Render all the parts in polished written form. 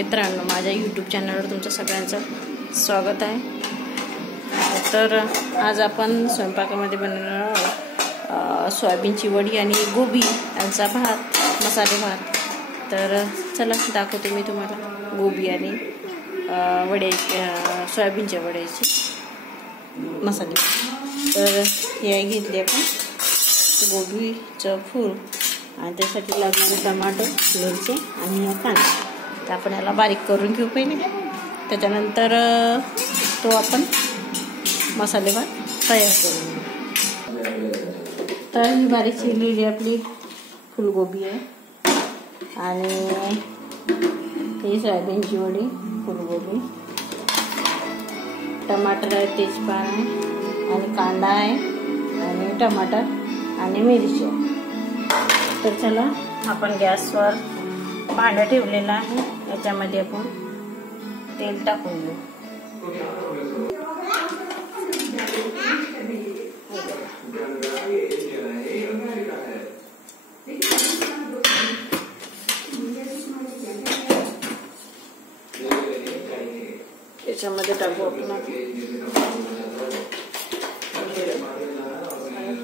मित्रांनो, माझ्या यूट्यूब चॅनलवर तुमचं सगळ्यांचं स्वागत आहे। तर आज आपण स्वयंपाकामध्ये बनवणार आहोत सोयाबीनची वडी आणि गोबी यांचा भात, मसाले भात। तर चला दाखवते मी तुम्हाला गोबी आणि वड्याची सोयाबीनच्या वड्याची मसाले। तर हे घेतले आपण गोबीचं फूल आणि त्यासाठी लागणारे टमाटर, मिरची आणि कांदा। तर आपण याला बारीक करून घेऊ पहिले, त्याच्यानंतर तो आपण मसाले भात तयार करू। तर ही बारीक चिरलेली आपली फुलगोबी आहे आणि ही सोयाबीनची वडी, फुलगोबी, टमाटर आहे, तेजपान आहे आणि कांदा आहे आणि टमाटर आणि मिरची आहे। तर चला आपण गॅसवर भांडं ठेवलेलं आहे, याच्यामध्ये आपण तेल टाकून घेऊ। याच्यामध्ये टाकू आपण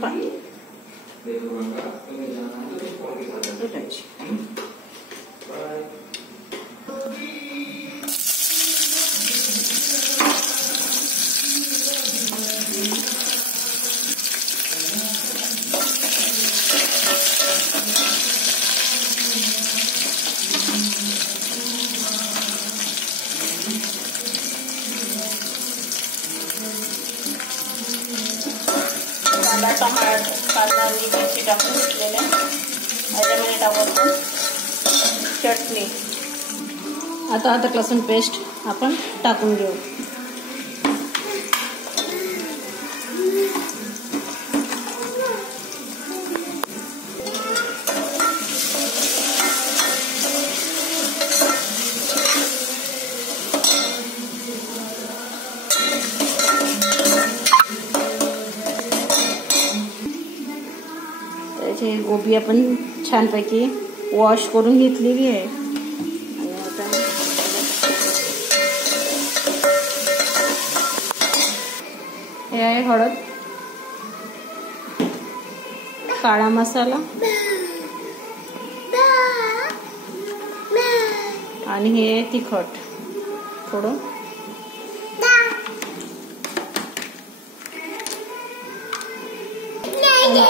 पाणी। कांदा मिरची टाकून घेतलेले, याच्यामध्ये टाकू आपण चटणी। आता अद्रक लसूण पेस्ट आपण टाकून घेऊ। गोबी आपण छानपैकी वॉश करून घेतलेली आहे आणि आता हे आहे हळद, काळा मसाला आणि हे तिखट थोडं,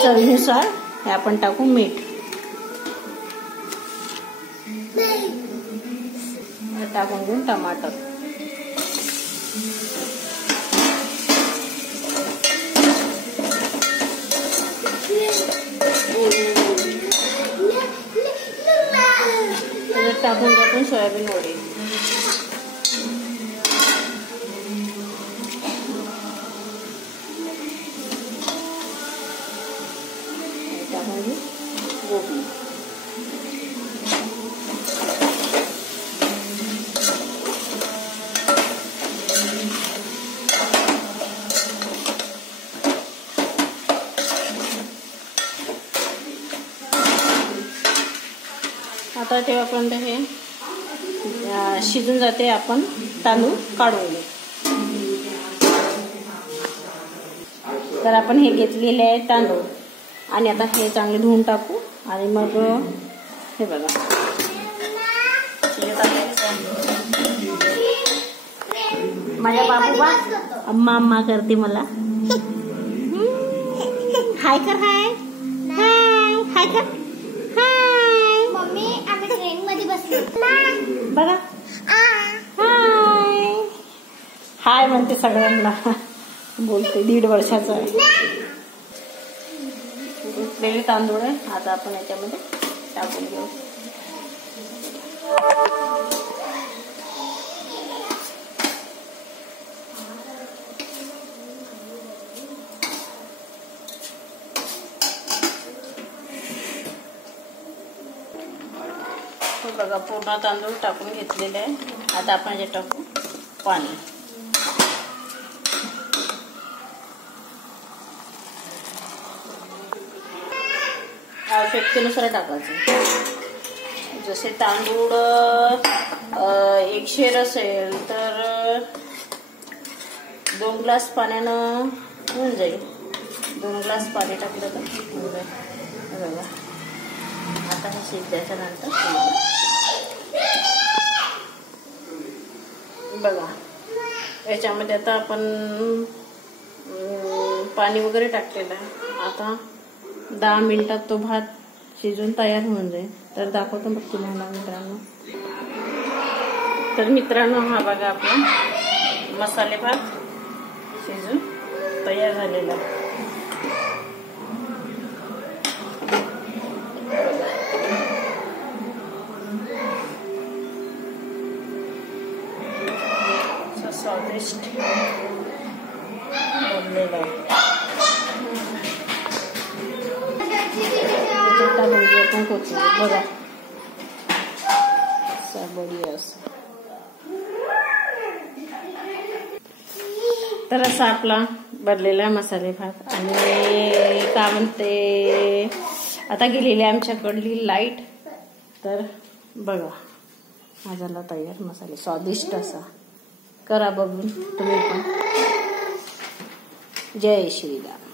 चवीनुसार हे आपण टाकू मीठ। टाकून घेऊन टमाटर, टाकून टाकून सोयाबीन वडी, गोबी, आता तेव्हापर्यंत हे शिजून जाते, आपण तांदूळ काढून घेऊ। तर आपण हे घेतलेले आहे तांदूळ आणि आता हे चांगले धुवून टाकू आणि मग हे बघा माझ्या बाबूबा अम्मा अम्मा करते मला। हाय कर, हाय हाय हाय कर, हाय मम्मी आम्ही ट्रेन मध्ये बसलो बघा, हाय हाय म्हणते सगळ्यांना, बोलते। 1.5 वर्षाचा आहे। उकळलेले तांदूळ आहे, आता आपण याच्यामध्ये टाकून घेऊ। बघा पूर्ण तांदूळ टाकून घेतलेले आहे। आता आपण याच्यात टाकू पाणी। आवश्यकतेनुसार टाकायचं। जसे तांदूळ शेर असेल तर 2 ग्लास पाण्यानं होऊन जाईल. 2 ग्लास पाणी टाकलं तर होऊन जाईल. बघा आता हे शिजल्याच्या नंतर बघा याच्यामध्ये आता आपण पाणी वगैरे टाकलेलं आहे. आता 10 मिनिटात तो भात शिजून तयार होऊन जाईल. तर दाखवतो मग तुम्हाला मित्रांनो. तर मित्रांनो हा बघा आपला मसाले भात शिजून तयार झालेला आहे. स्वादिष्ट बनलेला आहे. पण कोथिंबीर बघा बढिया असं. तर असा आपला बनलेला मसाले भात. आणि का म्हणते आता गेलेली आमच्याकडली लाईट. तर बघा हा झाला तयार मसाले स्वादिष्ट असा. करा बघून तुम्ही पण. जय श्रीराम.